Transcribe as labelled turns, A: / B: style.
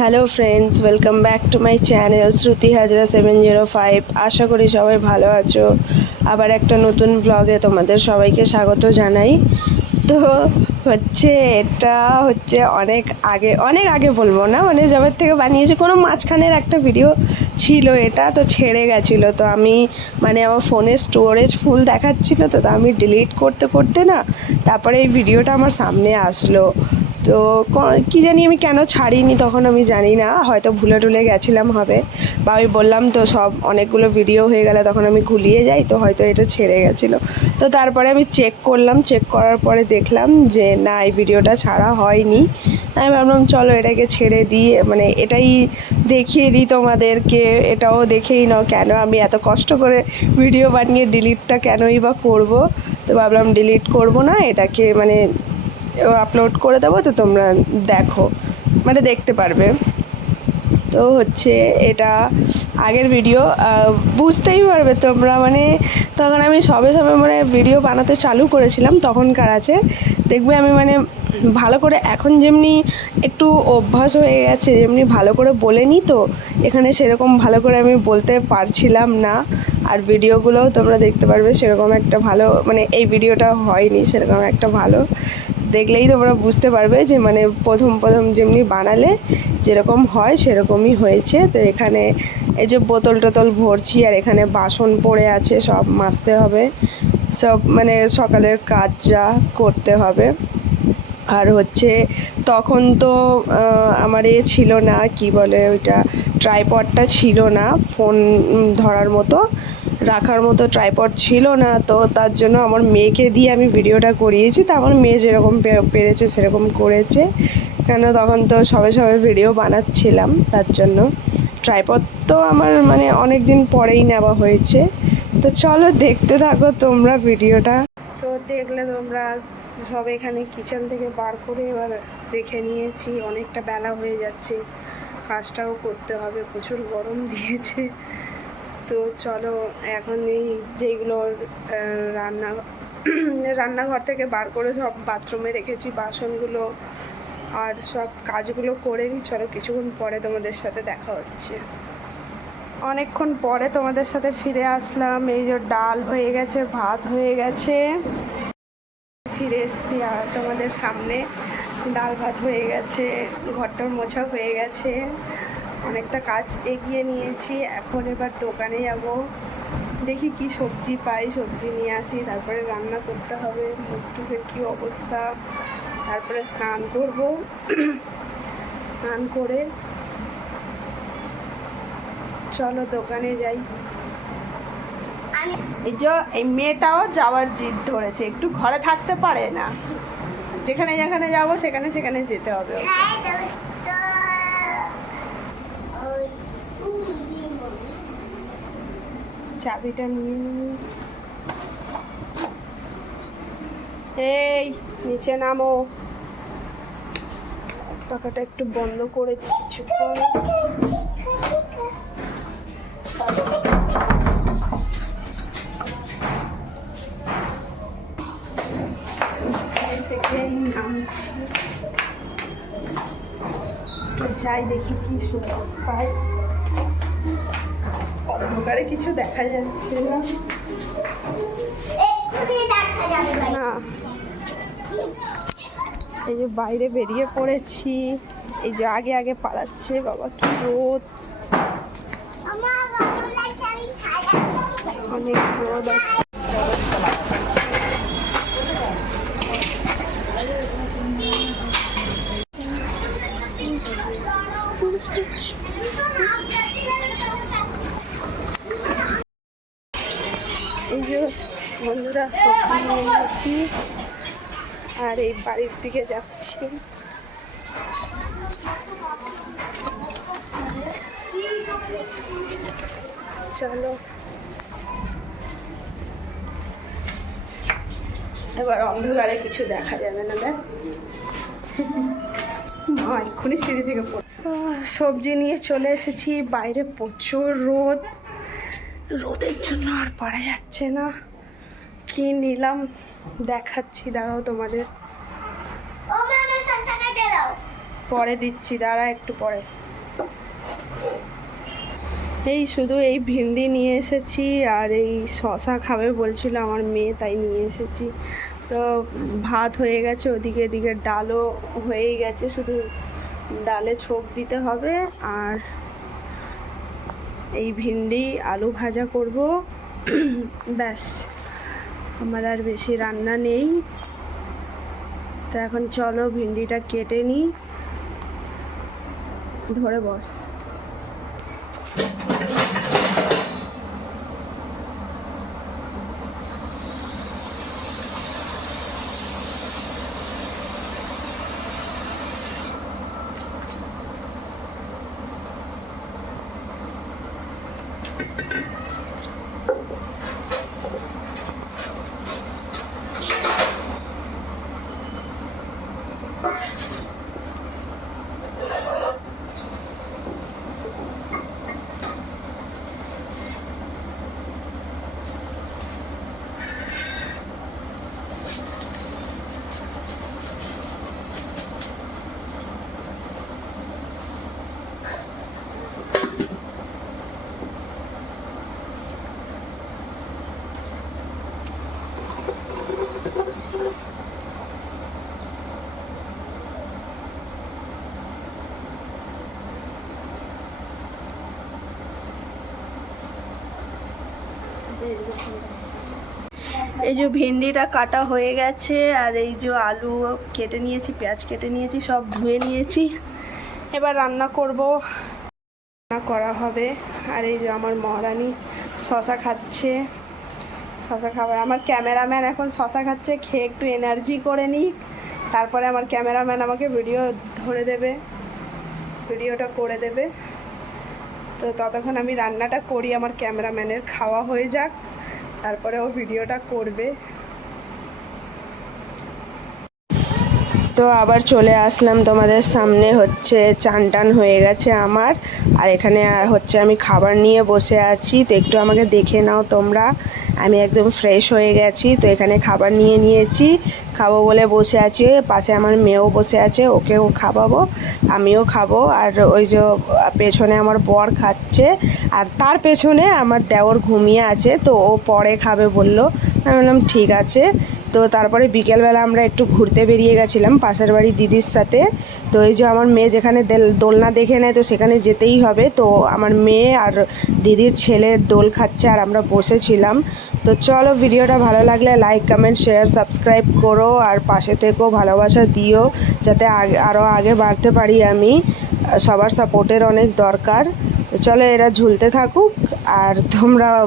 A: Hello friends welcome back to my channel Shruti Hazra seven zero five আশা করি সবাই ভালো আছো। আবার একটা নতুন ব্লগে তোমাদের সবাইকে স্বাগত জানাই। তো হচ্ছে, এটা হচ্ছে অনেক আগে অনেক আগে বলব না মানে জবের থেকে বানিয়েছি, কোনো মাঝখানের একটা ভিডিও ছিল এটা, তো ছেড়ে গেছিল। তো আমি মানে আমার ফোনে স্টোরেজ ফুল দেখাচ্ছিলো, তো আমি ডিলিট করতে করতে না, তারপরে এই ভিডিওটা আমার সামনে আসলো। তো ক- জানি আমি কেন ছাড়িনি তখন আমি জানি না। হয়তো ভুলে টুলে গেছিলাম হবে। বা আমি বললাম তো সব অনেকগুলো ভিডিও হয়ে গেলে তখন আমি গুলিয়ে যাই, তো হয়তো এটা ছেড়ে গেছিল। তো তারপরে আমি চেক করলাম চেক করার পরে দেখলাম যে না, এই ভিডিওটা ছাড়া হয়নি। আমি ভাবলাম, চলো এটাকে ছেড়ে দিই মানে এটাই দেখিয়ে দিই তোমাদেরকে। এটাও দেখেই নাও কেন আমি এত কষ্ট করে ভিডিও বানিয়ে ডিলিটটা কেনই বা করব? তো ভাবলাম ডিলিট করব না, এটাকে মানে আপলোড করে দেবো, তো তোমরা দেখো। মানে দেখতে পারবে। তো হচ্ছে এটা আগের ভিডিও বুঝতেই পারবে তোমরা। মানে তখন আমি সবে সবে মানে ভিডিও বানাতে চালু করেছিলাম, তখনকার আছে। দেখবে আমি মানে ভালো করে এখন যেমনি একটু অভ্যাস হয়ে গেছে, যেমনি ভালো করে বলে নিই তো, এখানে সেরকম ভালো করে আমি বলতে পারছিলাম না। আর ভিডিওগুলোও তোমরা দেখতে পারবে, সেরকম একটা ভালো মানে এই ভিডিওটা হয়নি, সেরকম একটা ভালো। দেখলেই তোমরা বুঝতে পারবে যে মানে প্রথম প্রথম যেমনি বানালে যেরকম হয় সেরকমই হয়েছে। তো এখানে এই যে বোতল টোতল ভরছি আর এখানে বাসন পড়ে আছে, সব মাজতে হবে। সব মানে সকালের কাজ যা করতে হবে। আর হচ্ছে তখন তো আমার এ ছিল না, কি বলে ওইটা, ট্রাইপডটা ছিল না, ফোন ধরার মতো, রাখার মতো ট্রাইপড ছিল না, তো তার জন্য আমার মেয়েকে দিয়ে আমি ভিডিওটা করিয়েছি, তো আমার মেয়ে যেরকম পেরেছে সেরকম করেছে, কেন তখন তো সবে সবে ভিডিও বানাচ্ছিলাম, তার জন্য। ট্রাইপড তো আমার মানে অনেক দিন পরেই নেওয়া হয়েছে, তো চলো দেখতে থাকো তোমরা ভিডিওটা। তো দেখলে তোমরা সব এখানে কিচেন থেকে বার করে এবার রেখে নিয়েছি। অনেকটা বেলা হয়ে যাচ্ছে। কাজটাও করতে হবে। প্রচুর গরম দিয়েছে। তো চলো, এখন এই যেগুলো রান্না, রান্নাঘর থেকে বার করে সব বাথরুমে রেখেছি, বাসনগুলো আর সব কাজগুলো করে নিই। চলো, কিছুক্ষণ পরে তোমাদের সাথে দেখা হচ্ছে। অনেকক্ষণ পরে তোমাদের সাথে ফিরে আসলাম। এই যে ডাল হয়ে গেছে, ভাত হয়ে গেছে। ফিরে এসেছি আর তোমাদের সামনে। ডাল ভাত হয়ে গেছে, ঘরটার মোছা হয়ে গেছে। অনেকটা কাজ এগিয়ে নিয়েছি। এখন এবার দোকানে যাব। দেখি কি সবজি পাই, সবজি নিয়ে আসি। তারপরে রান্না করতে হবে মুখ টুকের কী অবস্থা। তারপরে স্নান করব। স্নান করে চলো দোকানে যাই। এই যে এই মেয়েটাও যাওয়ার জিদ ধরেছে। একটু ঘরে থাকতে পারে না। যেখানে যেখানে যাব সেখানে সেখানে যেতে হবে চাবিটা নিয়ে এই নিচে নামো। টাকাটা একটু বন্ধ করে কিছুক্ষণ পাই অন্ধকারে কিছু দেখা যাচ্ছে না। না। এই যে বাইরে বেরিয়ে পড়েছি। এই যে আগে আগে পালাচ্ছে বাবা কি রোদ। অনেক রোদ আছে। যে বন্ধুরা সবজি নিয়ে নিয়েছি। আর এই বাড়ির দিকে যাচ্ছি। চলো। এবার অন্ধকারে কিছু দেখা যাবে না, দেখ। মা, এক্ষুনি সিঁড়ি থেকে সবজি নিয়ে চলে এসেছি। বাইরে প্রচুর রোদ। রোদের জন্য আর পারা যাচ্ছে না। কি নিলাম? দেখাচ্ছি দাঁড়াও তোমাদের। পরে দিচ্ছি দাঁড়া একটু পরে। এই শুধু এই ভিন্ডি নিয়ে এসেছি আর এই শশা খাবে বলছিল আমার মেয়ে তাই নিয়ে এসেছি। তো ভাত হয়ে গেছে ওদিকে এদিকে ডালও হয়েই গেছে শুধু ডালে ছোপ দিতে হবে আর এই ভিন্ডি, আলু ভাজা করব। ব্যাস, আমার আর বেশি রান্না নেই। তো এখন চলো ভিন্ডিটা কেটে নিই। ধরে বস। এই যে ভেন্ডিটা কাটা হয়ে গেছে, আর এই যে আলু কেটে নিয়েছি, পেঁয়াজ কেটে নিয়েছি, সব ধুয়ে নিয়েছি। এবার রান্না করব। রান্না করা হবে। আর এই যে আমার মহারানী শশা খাচ্ছে। শশা খাবার, আমার ক্যামেরাম্যান এখন শশা খাচ্ছে, খেয়ে একটু এনার্জি করে নিই তারপরে আমার ক্যামেরাম্যান আমাকে ভিডিও ধরে দেবে ভিডিওটা করে দেবে। তো ততক্ষণ আমি রান্নাটা করি আমার ক্যামেরাম্যানের খাওয়া হয়ে যাক তারপরে ও ভিডিওটা করবে। তো আবার চলে আসলাম তোমাদের সামনে হচ্ছে চান টান হয়ে গেছে আমার। আর এখানে হচ্ছে আমি খাবার নিয়ে বসে আছি। তো একটু আমাকে দেখে নাও তোমরা। আমি একদম ফ্রেশ হয়ে গেছি। তো এখানে খাবার নিয়ে নিয়েছি। খাব বলে বসে আছি। পাশে আমার মেয়েও বসে আছে। ওকেও খাওয়াবো, আমিও খাব। আর ওই যে পেছনে আমার বর খাচ্ছে। আর তার পেছনে আমার দেওর ঘুমিয়ে আছে। তো ও পরে খাবে বলল। আমি বললাম, ঠিক আছে। তো তারপরে বিকেলবেলা আমরা একটু ঘুরতে বেরিয়ে গেছিলাম। পাশের বাড়ি দিদির সাথে। তো এই যে আমার মেয়ে যেখানে দেল- দোলনা দেখে নেয়, তো সেখানে যেতেই হবে। তো আমার মেয়ে আর দিদির ছেলের দোল খাচ্ছে আর আমরা বসেছিলাম। তো চলো ভিডিওটা ভালো লাগলে লাইক কমেন্ট শেয়ার সাবস্ক্রাইব করো আর পাশে থেকেও ভালোবাসা দিও, যাতে আগে আরও আগে বাড়তে পারি আমি। সবার সাপোর্টের অনেক দরকার। তো চলো এরা ঝুলতে থাকুক আর তোমরা